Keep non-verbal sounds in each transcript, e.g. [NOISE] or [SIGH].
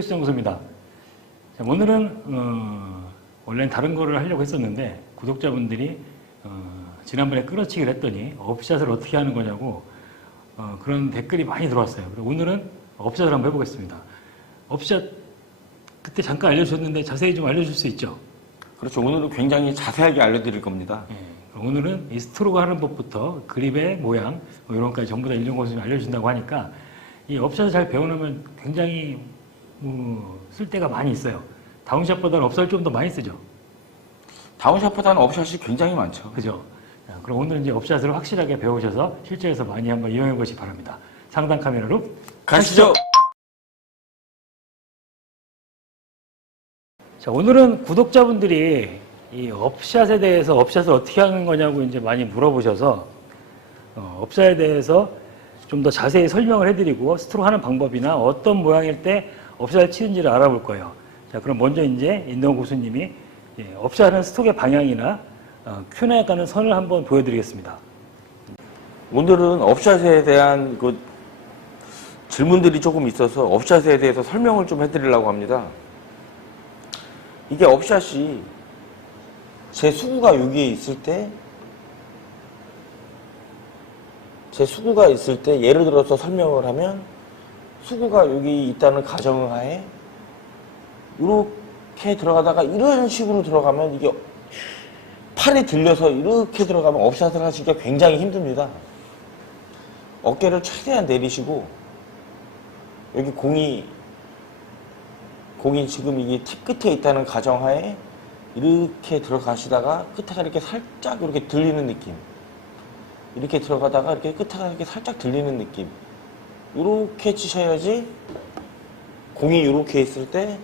플러스 연구소입니다. 자, 오늘은 어, 원래는 다른 거를 하려고 했었는데 구독자분들이 어, 지난번에 끌어치기를 했더니 업샷을 어떻게 하는 거냐고 어, 그런 댓글이 많이 들어왔어요. 그래서 오늘은 업샷을 한번 해보겠습니다. 업샷 그때 잠깐 알려주셨는데 자세히 좀 알려줄 수 있죠? 그렇죠. 오늘은 굉장히 자세하게 알려드릴 겁니다. 예, 오늘은 이 스트로크 하는 법부터 그립의 모양 뭐 이런 것까지 전부 다 일종 선생님이 알려준다고 하니까 이 업샷을 잘 배워놓으면 굉장히 뭐, 쓸 데가 많이 있어요. 다운샷보다는 업샷을 좀더 많이 쓰죠. 다운샷보다는 업샷이 굉장히 많죠. 그죠? 자, 그럼 오늘 이제 업샷을 확실하게 배우셔서 실제에서 많이 한번 이용해 보시기 바랍니다. 상단 카메라로 가시죠. 자, 오늘은 구독자분들이 이 업샷에 대해서 업샷을 어떻게 하는 거냐고 이제 많이 물어보셔서 어, 업샷에 대해서 좀 더 자세히 설명을 해드리고 스트로크 하는 방법이나 어떤 모양일 때 업샷을 치는지를 알아볼 거예요. 자, 그럼 먼저 이제 인동 고수님이 예, 업샷하는 스트로크의 방향이나 어, 큐에 가는 선을 한번 보여드리겠습니다. 오늘은 업샷에 대한 그 질문들이 조금 있어서 업샷에 대해서 설명을 좀 해드리려고 합니다. 이게 업샷이 제 수구가 여기에 있을 때, 제 수구가 있을 때 예를 들어서 설명을 하면 수구가 여기 있다는 가정하에 이렇게 들어가다가 이런 식으로 들어가면 이게 팔이 들려서 이렇게 들어가면 업샷을 하시기가 굉장히 힘듭니다. 어깨를 최대한 내리시고 여기 공이 공이 지금 이게 팁 끝에 있다는 가정하에 이렇게 들어가시다가 끝에가 이렇게 살짝 이렇게 들리는 느낌 이렇게 들어가다가 이렇게 끝에가 이렇게 살짝 들리는 느낌 이렇게 치셔야지 공이 이렇게 있을 때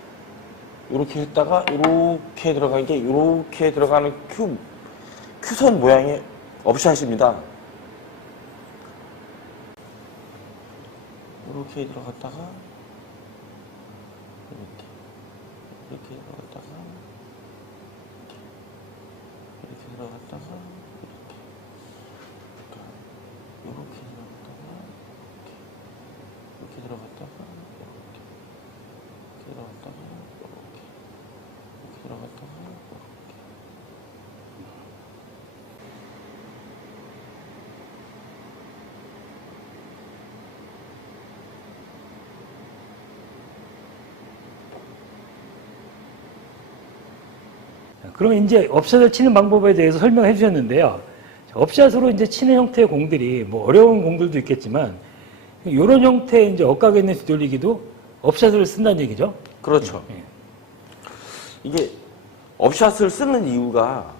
이렇게 했다가 이렇게 들어가게 이렇게 들어가는 큐 큐선 모양의 업샷입니다. 이렇게 들어갔다가 이렇게 이렇게 들어갔다가 이렇게 들어갔다가 이렇게 이렇게 들어갔다가 이렇게. 이렇게 들어갔다가 이렇게. 이렇게 들어갔다가 이렇게. 자, 그러면 이제 업샷을 치는 방법에 대해서 설명해 주셨는데요. 자, 업샷으로 이제 치는 형태의 공들이 뭐 어려운 공들도 있겠지만 이런 형태의 이제 엇각에 있는 뒤돌리기도 업샷을 쓴다는 얘기죠. 그렇죠. 예. 이게 업샷을 쓰는 이유가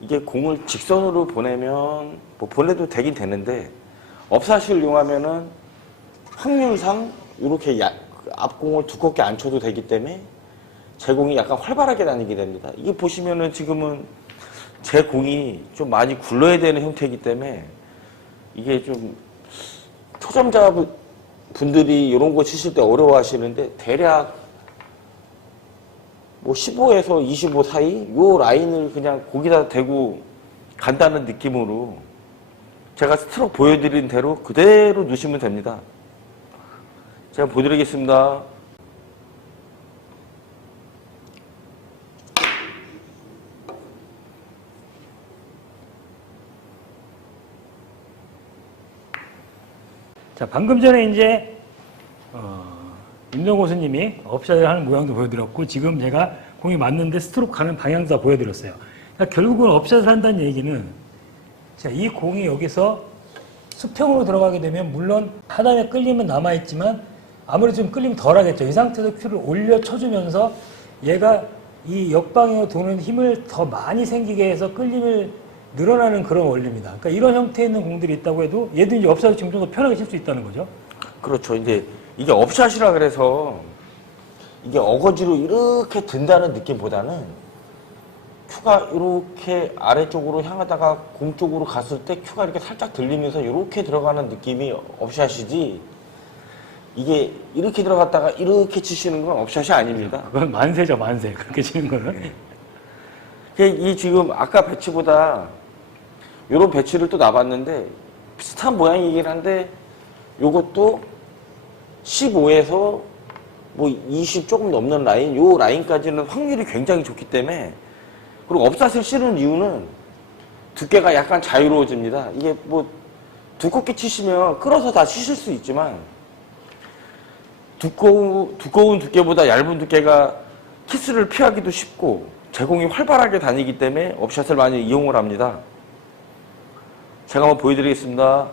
이게 공을 직선으로 보내면 뭐 보내도 되긴 되는데 업샷을 이용하면은 확률상 이렇게 야- 그 앞공을 두껍게 안 쳐도 되기 때문에 제 공이 약간 활발하게 다니게 됩니다. 이게 보시면은 지금은 제 공이 좀 많이 굴러야 되는 형태이기 때문에 이게 좀 초점자 분- 분들이 이런 거 치실 때 어려워하시는데 대략 뭐 15에서 25 사이 요 라인을 그냥 거기다 대고 간다는 느낌으로 제가 스트로크 보여드린 대로 그대로 넣으시면 됩니다. 제가 보여드리겠습니다. 자, 방금 전에 이제 어, 임동호 교수님이 업샷을 하는 모양도 보여드렸고 지금 제가 공이 맞는데 스트로크 가는 방향도 다 보여드렸어요. 그러니까 결국은 업샷을 한다는 얘기는 자, 이 공이 여기서 수평으로 들어가게 되면 물론 하단에 끌림은 남아있지만 아무래도 좀 끌림이 덜 하겠죠. 이 상태에서 큐를 올려 쳐주면서 얘가 이 역방향으로 도는 힘을 더 많이 생기게 해서 끌림을 늘어나는 그런 원리입니다. 그러니까 이런 형태에 있는 공들이 있다고 해도 얘도 이제 업샷을 지금 좀 더 편하게 칠 수 있다는 거죠. 그렇죠. 이제 이게 업샷이라 그래서 이게 어거지로 이렇게 든다는 느낌보다는 큐가 이렇게 아래쪽으로 향하다가 공 쪽으로 갔을 때 큐가 이렇게 살짝 들리면서 이렇게 들어가는 느낌이 업샷이지 이게 이렇게 들어갔다가 이렇게 치시는 건 업샷이 아닙니다. 그건 만세죠, 만세. 그렇게 치는 거는. 그이 지금 아까 배치보다 이런 배치를 또 놔봤는데 비슷한 모양이긴 한데 요것도 15에서 뭐뭐20 조금 넘는 라인, 요 라인까지는 확률이 굉장히 좋기 때문에 그리고 업샷을 실은 이유는 두께가 약간 자유로워집니다. 이게 뭐 두껍게 치시면 끌어서 다 치실 수 있지만 두꺼운, 두꺼운 두께보다 얇은 두께가 키스를 피하기도 쉽고 제공이 활발하게 다니기 때문에 업샷을 많이 이용을 합니다. 제가 한번 보여드리겠습니다.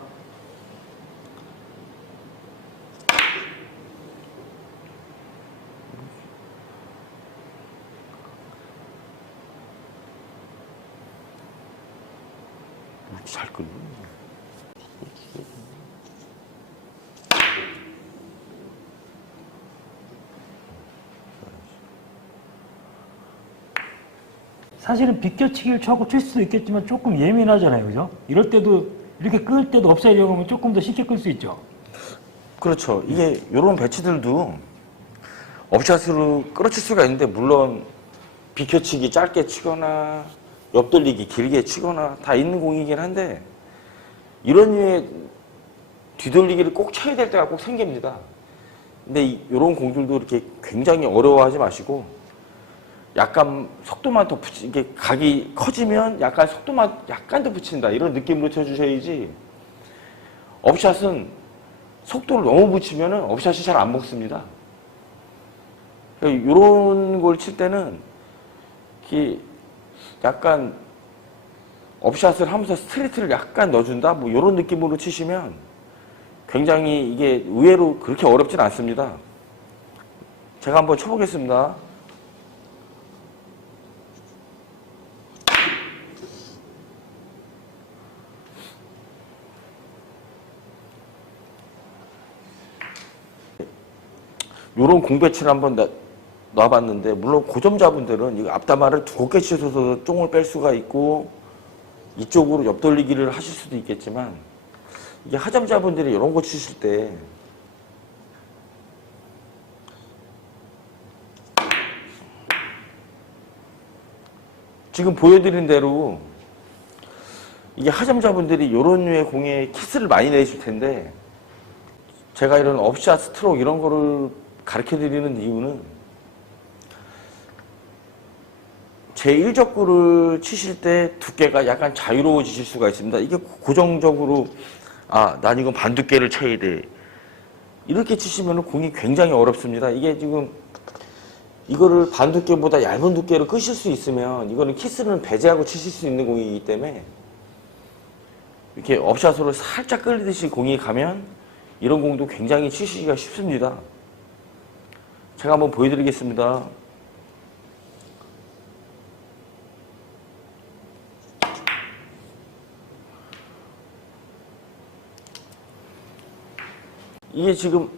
이렇게 잘 끌려. 사실은 비껴치기를 쳐고 칠 수도 있겠지만 조금 예민하잖아요. 그죠? 이럴 때도 이렇게 끌 때도 업사이드려고 하면 조금 더 쉽게 끌 수 있죠. 그렇죠. 이게 이런 배치들도 업샷으로 끌어칠 수가 있는데 물론 비켜치기 짧게 치거나 옆돌리기 길게 치거나 다 있는 공이긴 한데 이런 류의 뒤돌리기를 꼭 쳐야 될 때가 꼭 생깁니다. 근데 이런 공들도 이렇게 굉장히 어려워하지 마시고 약간 속도만 더 붙이 이게 각이 커지면 약간 속도만 약간 더 붙인다 이런 느낌으로 쳐주셔야지 업샷은 속도를 너무 붙이면은 업샷이 잘 안 먹습니다. 이런 걸 칠 때는 약간 업샷을 하면서 스트레이트를 약간 넣어준다 뭐 이런 느낌으로 치시면 굉장히 이게 의외로 그렇게 어렵진 않습니다. 제가 한번 쳐보겠습니다. 요런 공배치를 한번 놔- 놔봤는데 물론 고점자분들은 이 앞담화를 두껍게 치셔서 쫑을 뺄 수가 있고 이쪽으로 옆돌리기를 하실 수도 있겠지만 이게 하점자분들이 이런 거 치실 때 지금 보여드린 대로 이게 하점자분들이 이런 류의 공에 키스를 많이 내실 텐데 제가 이런 업샷 스트로크 이런 거를 가르쳐 드리는 이유는 제1적구를 치실 때 두께가 약간 자유로워지실 수가 있습니다. 이게 고정적으로 아, 난 이건 반 두께를 쳐야 돼. 이렇게 치시면 공이 굉장히 어렵습니다. 이게 지금 이거를 반 두께보다 얇은 두께로 끄실 수 있으면 이거는 키스는 배제하고 치실 수 있는 공이기 때문에 이렇게 업샷으로 살짝 끌리듯이 공이 가면 이런 공도 굉장히 치시기가 쉽습니다. 제가 한번 보여드리겠습니다. 이게 지금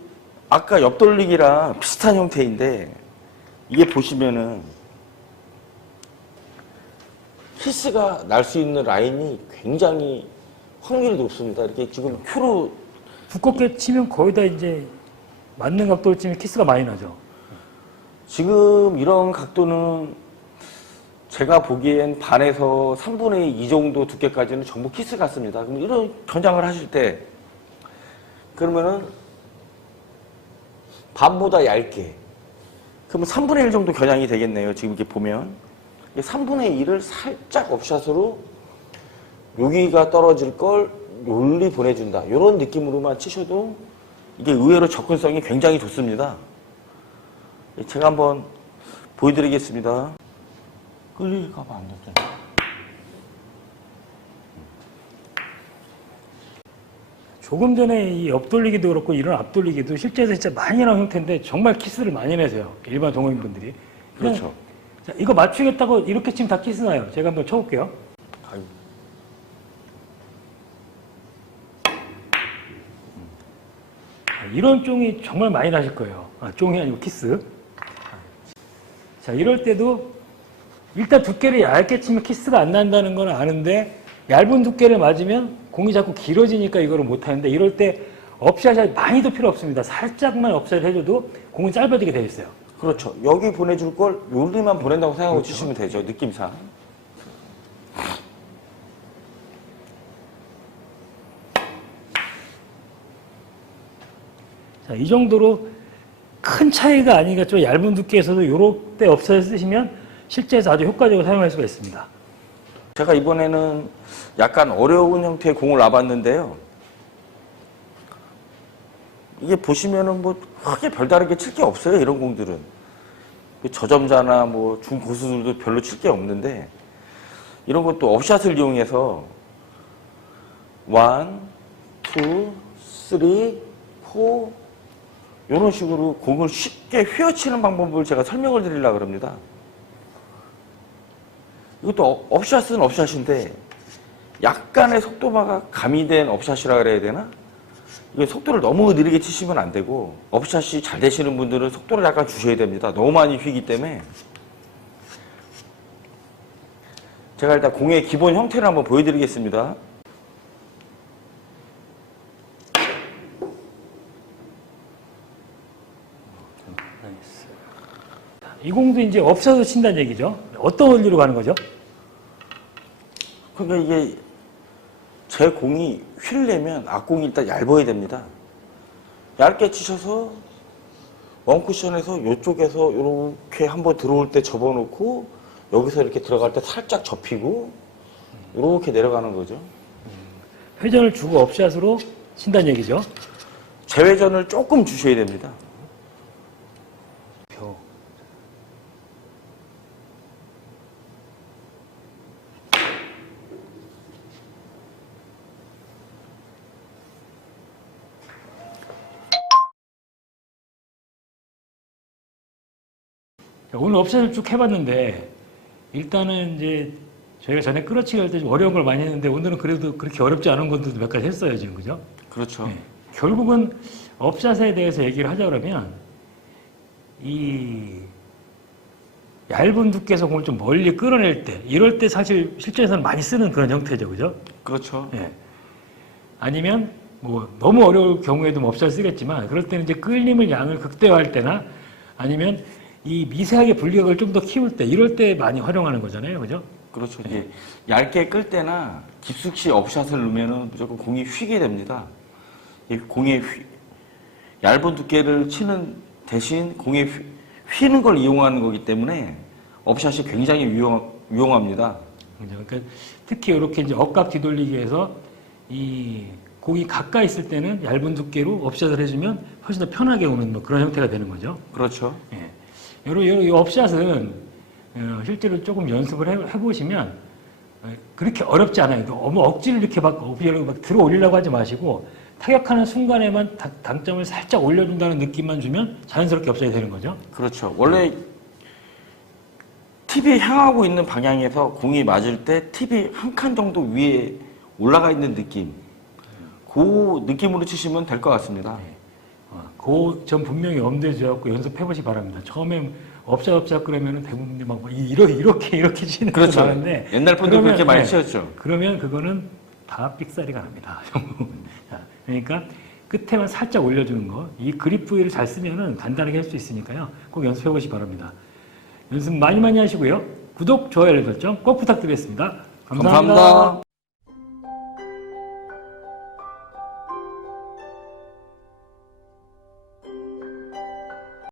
아까 옆돌리기랑 비슷한 형태인데 이게 보시면은 키스가 날 수 있는 라인이 굉장히 확률이 높습니다. 이렇게 지금 큐로 두껍게 치면 거의 다 이제 맞는 각도로 치면 키스가 많이 나죠. 지금 이런 각도는 제가 보기엔 반에서 3분의 2 정도 두께까지는 전부 키스 같습니다. 그럼 이런 견장을 하실 때 그러면은 반보다 얇게 그러면 3분의 1 정도 겨냥이 되겠네요. 지금 이렇게 보면 3분의 1을 살짝 업샷으로 여기가 떨어질 걸 롤리 보내준다. 이런 느낌으로만 치셔도 이게 의외로 접근성이 굉장히 좋습니다. 제가 한번 보여드리겠습니다. 끌릴까봐 안 됐잖아. 조금 전에 이 옆돌리기도 그렇고 이런 앞돌리기도 실제에서 진짜 많이 나온 형태인데 정말 키스를 많이 내세요. 일반 동호인분들이. 그렇죠. 자, 이거 맞추겠다고 이렇게 치면 다 키스 나요. 제가 한번 쳐볼게요. 아유. 아, 이런 쫑이 정말 많이 나실 거예요. 아, 쫑이 아니고 키스. 자, 이럴 때도 일단 두께를 얇게 치면 키스가 안 난다는 건 아는데 얇은 두께를 맞으면 공이 자꾸 길어지니까 이거를 못 하는데 이럴 때 업샷이 많이도 필요 없습니다. 살짝만 업샷 해줘도 공은 짧아지게 되어 있어요. 그렇죠. 여기 보내줄 걸 여기만 보낸다고 생각하고 치시면 되죠. 느낌상. 자, 이 정도로 큰큰 차이가 아니니까 좀 얇은 두께에서도 요렇게 업사를 쓰시면 실제에서 아주 효과적으로 사용할 수가 있습니다. 제가 이번에는 약간 어려운 형태의 공을 놔봤는데요. 이게 보시면은 뭐 크게 별다르게 칠 게 없어요. 이런 공들은. 그 저점자나 뭐 중고수들도 별로 칠 게 없는데 이런 것도 업샷을 이용해서 원, 투, 쓰리, 포 이런 식으로 공을 쉽게 휘어치는 방법을 제가 설명을 드리려고 합니다. 이것도 업- 업샷은 업샷인데 약간의 속도가 가미된 업샷이라 그래야 되나? 이게 속도를 너무 느리게 치시면 안 되고 업샷이 잘 되시는 분들은 속도를 약간 주셔야 됩니다. 너무 많이 휘기 때문에 제가 일단 공의 기본 형태를 한번 보여드리겠습니다. 이 공도 이제 업사도 친다는 얘기죠. 어떤 원리로 가는 거죠? 그러니까 이게 제 공이 휠려면 앞공이 일단 얇아야 됩니다. 얇게 치셔서 원쿠션에서 이쪽에서 이렇게 한번 들어올 때 접어놓고 여기서 이렇게 들어갈 때 살짝 접히고 이렇게 내려가는 거죠. 회전을 주고 업샷으로 친다는 얘기죠. 재회전을 조금 주셔야 됩니다. 오늘 업샷을 쭉 해봤는데 일단은 이제 저희가 전에 끌어치기 할 때 좀 어려운 걸 많이 했는데 오늘은 그래도 그렇게 어렵지 않은 것들도 몇 가지 했어요 지금 그죠? 그렇죠. 네. 결국은 업샷에 대해서 얘기를 하자 그러면 이 얇은 두께에서 공을 좀 멀리 끌어낼 때 이럴 때 사실 실전에서는 많이 쓰는 그런 형태죠, 그죠? 그렇죠. 예. 아니면 뭐 너무 어려울 경우에도 뭐 업샷 쓰겠지만 그럴 때는 이제 끌림을 양을 극대화할 때나 아니면 이 미세하게 분리력을 좀 더 키울 때 이럴 때 많이 활용하는 거잖아요, 그죠? 그렇죠. 이게 얇게 끌 때나 깊숙이 업샷을 넣으면은 무조건 공이 휘게 됩니다. 이 공의 휘- 얇은 두께를 치는 대신 공에 휘, 휘는 걸 이용하는 거기 때문에 업샷이 굉장히 유용, 유용합니다. 그죠? 그러니까 특히 이렇게 이제 억각 뒤돌리기에서 이 공이 가까이 있을 때는 얇은 두께로 업샷을 해주면 훨씬 더 편하게 오는 뭐 그런 형태가 되는 거죠. 그렇죠. 예. 요런, 요런 이 업샷은 어, 실제로 조금 연습을 해, 해보시면 어, 그렇게 어렵지 않아요. 너무 억지로 이렇게 막, 억지로 막 들어 올리려고 하지 마시고 타격하는 순간에만 다- 당점을 살짝 올려준다는 느낌만 주면 자연스럽게 업샷이 되는 거죠. 그렇죠. 원래 팁이 향하고 있는 방향에서 공이 맞을 때 팁이 한 칸 정도 위에 올라가 있는 느낌. 그 느낌으로 치시면 될 것 같습니다. 그점 분명히 염두에 두고 연습해 보시 기 바랍니다. 처음에 업샷 업샷 그러면은 대부분 막 이렇게 이렇게 이렇게 치는 거 그렇죠. 많은데 옛날 분들 그렇게 많이 네, 치셨죠. 그러면 그거는 다 삑사리가 납니다. [LAUGHS] 자, 그러니까 끝에만 살짝 올려주는 거, 이 그립 부위를 잘 쓰면은 간단하게 할 수 있으니까요. 꼭 연습해 보시기 바랍니다. 연습 많이 많이 하시고요. 구독, 좋아요, 알림 설정 꼭 부탁드리겠습니다 감사합니다. 감사합니다.